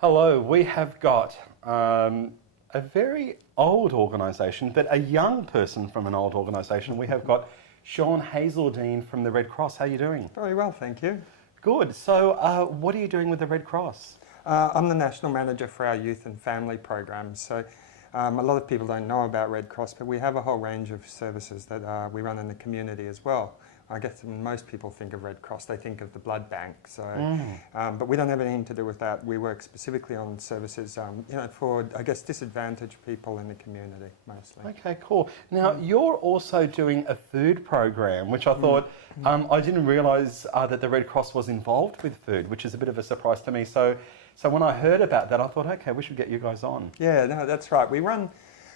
Hello, we have got a very old organisation, but a young person from an old organisation. We have got Shaun Hazeldine from the Red Cross. How are you doing? Very well, thank you. Good. So what are you doing with the Red Cross? I'm the National Manager for our youth and family programs. So a lot of people don't know about Red Cross, but we have a whole range of services that we run in the community as well. I guess when most people think of Red Cross, they think of the blood bank. So, but we don't have anything to do with that. We work specifically on services, for I guess disadvantaged people in the community mostly. Okay, cool. Now you're also doing a food program, which I thought I didn't realise that the Red Cross was involved with food, which is a bit of a surprise to me. So when I heard about that, I thought, okay, we should get you guys on. Yeah, no, that's right. We run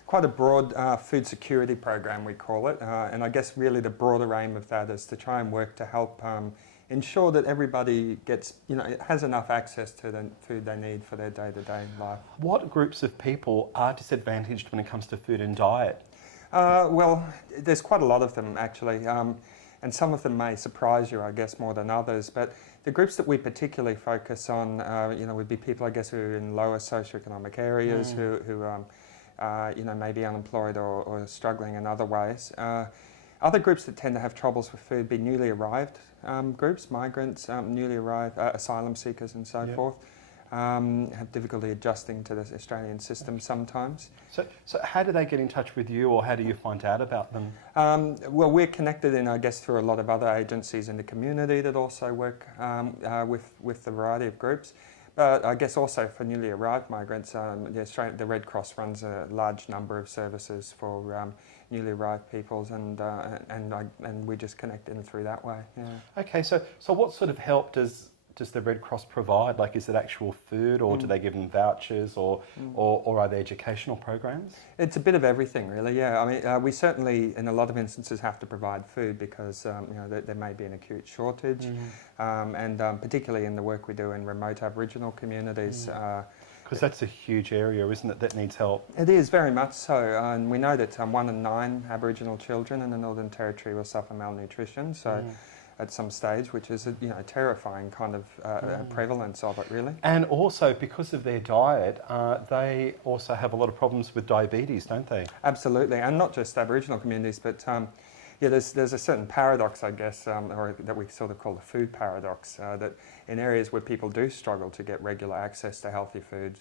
quite a broad food security program, we call it, and I guess really the broader aim of that is to try and work to help ensure that everybody gets, has enough access to the food they need for their day-to-day life. What groups of people are disadvantaged when it comes to food and diet? Well, there's quite a lot of them actually, and some of them may surprise you, I guess, more than others, but the groups that we particularly focus on, would be people, I guess, who are in lower socioeconomic areas, who may be unemployed or struggling in other ways. Other groups that tend to have troubles with food be newly arrived groups, migrants, newly arrived, asylum seekers and so forth, have difficulty adjusting to the Australian system sometimes. So how do they get in touch with you, or how do you find out about them? Well, we're connected in, I guess, through a lot of other agencies in the community that also work with the variety of groups. But I guess also for newly arrived migrants, the Red Cross runs a large number of services for newly arrived peoples, and we just connect in through that way. Yeah. Okay, so what sort of help does the Red Cross provide? Like, is it actual food, or do they give them vouchers, or are they educational programs? It's a bit of everything, really. Yeah, I mean, we certainly, in a lot of instances, have to provide food because there may be an acute shortage, and particularly in the work we do in remote Aboriginal communities. Because that's a huge area, isn't it, that needs help? It is, very much so. And we know that 1 in 9 Aboriginal children in the Northern Territory will suffer malnutrition. So. At some stage, which is a terrifying kind of prevalence of it, really. And also, because of their diet, they also have a lot of problems with diabetes, don't they? Absolutely, and not just Aboriginal communities, but there's a certain paradox, I guess, or that we sort of call the food paradox, that in areas where people do struggle to get regular access to healthy foods,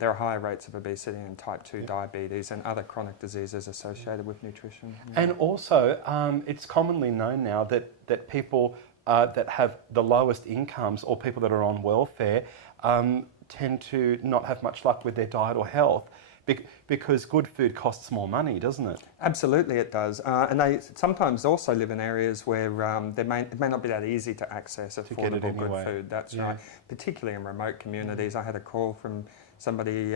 there are higher rates of obesity and type 2 diabetes and other chronic diseases associated with nutrition. And also, it's commonly known now that people that have the lowest incomes, or people that are on welfare, tend to not have much luck with their diet or health. Because good food costs more money, doesn't it? Absolutely it does. And they sometimes also live in areas where it may not be that easy to access affordable good food. That's right. Particularly in remote communities. I had a call from somebody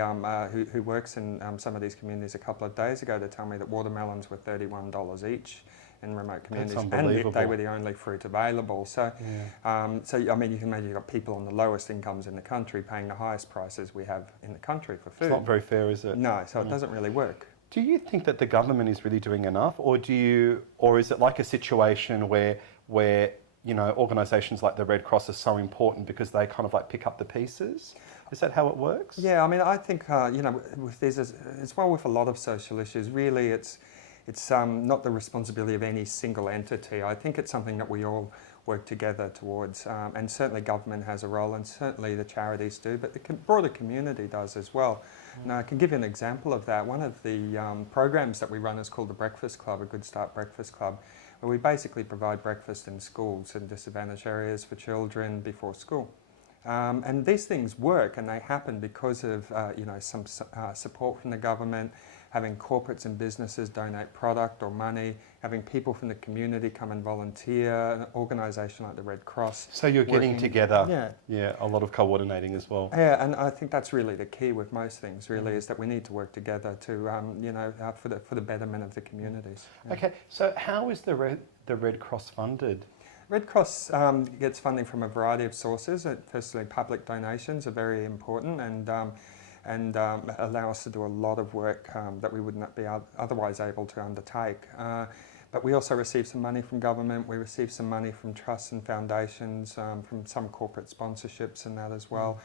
who works in some of these communities a couple of days ago to tell me that watermelons were $31 each in remote communities, and they were the only fruit available. So, I mean, you can imagine you've got people on the lowest incomes in the country paying the highest prices we have in the country for food. It's not very fair, is it? No, so it doesn't really work. Do you think that the government is really doing enough, or is it like a situation where organisations like the Red Cross are so important because they kind of like pick up the pieces? Is that how it works? Yeah, I mean, I think with this as well with a lot of social issues, really, it's not the responsibility of any single entity. I think it's something that we all work together towards, and certainly government has a role, and certainly the charities do, but the broader community does as well. And I can give you an example of that. One of the programs that we run is called the Breakfast Club, a Good Start Breakfast Club, where we basically provide breakfast in schools in disadvantaged areas for children before school. And these things work, and they happen because of some support from the government, having corporates and businesses donate product or money, having people from the community come and volunteer, an organisation like the Red Cross. So you're getting together. Yeah. Yeah, a lot of coordinating as well. Yeah, and I think that's really the key with most things, really, is that we need to work together to, for the betterment of the communities. Yeah. Okay, so how is the Red Cross funded? Red Cross gets funding from a variety of sources. Firstly, public donations are very important and allow us to do a lot of work that we would not be otherwise able to undertake. But we also receive some money from government. We receive some money from trusts and foundations, from some corporate sponsorships and that as well.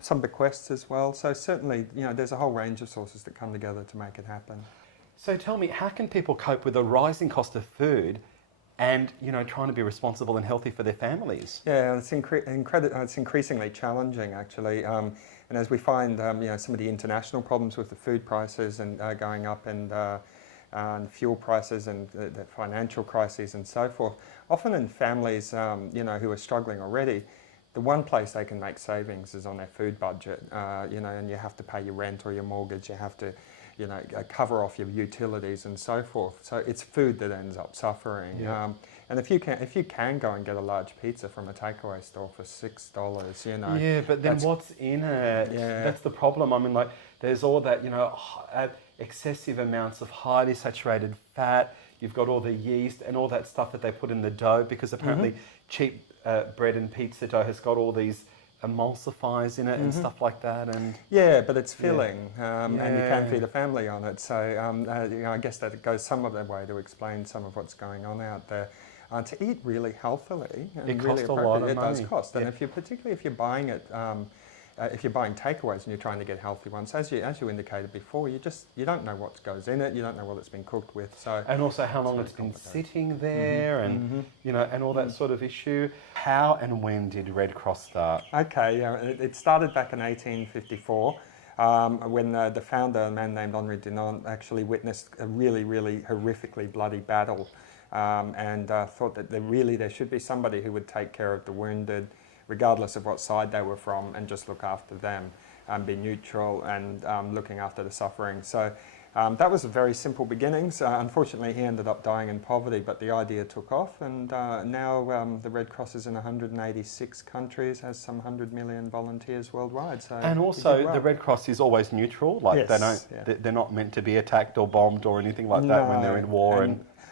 Some bequests as well. So certainly, there's a whole range of sources that come together to make it happen. So tell me, how can people cope with a rising cost of food and trying to be responsible and healthy for their families? Yeah, it's increasingly challenging, actually. And as we find, some of the international problems with the food prices and going up and fuel prices and the financial crises and so forth, often in families, who are struggling already, the one place they can make savings is on their food budget. And you have to pay your rent or your mortgage. You have to cover off your utilities and so forth. So it's food that ends up suffering. Yeah. And if you can go and get a large pizza from a takeaway store for $6, Yeah, but then what's in it? Yeah. That's the problem. I mean, there's all that, excessive amounts of highly saturated fat. You've got all the yeast and all that stuff that they put in the dough, because apparently cheap bread and pizza dough has got all these emulsifiers in it and stuff like that, and yeah, but it's filling, and you can feed a family on it. So I guess that goes some of the way to explain some of what's going on out there. To eat really healthily, and it really costs a lot of it money. does cost. And particularly if you're buying it, if you're buying takeaways and you're trying to get healthy ones, as you indicated before, you don't know what goes in it. You don't know what it's been cooked with. So and also how long it's been sitting there, and and all that sort of issue. How and when did Red Cross start? Okay, it started back in 1854. When the founder, a man named Henri Dunant, actually witnessed a really, really horrifically bloody battle, and thought that there should be somebody who would take care of the wounded, regardless of what side they were from, and just look after them, be neutral and looking after the suffering. So that was a very simple beginnings. Unfortunately, he ended up dying in poverty, but the idea took off, and now the Red Cross is in 186 countries, has some 100 million volunteers worldwide. So and also, the Red Cross is always neutral. They're not meant to be attacked or bombed or anything like that when they're in war.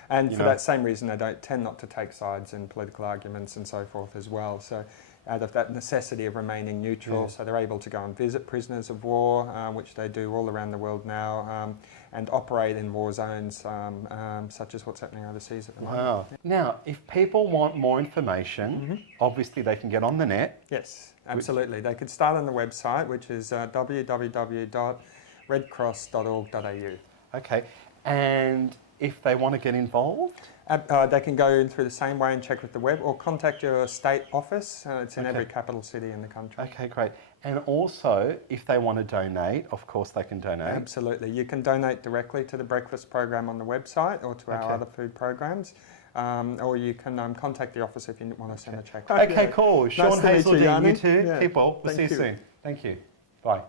And for that same reason, they tend not to take sides in political arguments and so forth as well. So out of that necessity of remaining neutral, so they're able to go and visit prisoners of war, which they do all around the world now, and operate in war zones, such as what's happening overseas at the moment. Wow. Now, if people want more information, obviously they can get on the net. Yes, absolutely. They could start on the website, which is www.redcross.org.au. Okay. And if they want to get involved? They can go in through the same way and check with the web, or contact your state office. It's in every capital city in the country. Okay, great. And also, if they want to donate, of course they can donate. Absolutely. You can donate directly to the breakfast program on the website or to our other food programs. Or you can contact the office if you want to send a check. Okay, cool. Shaun Hazeldine, you too. Yeah. Keep well. We'll see you soon. Thank you. Bye.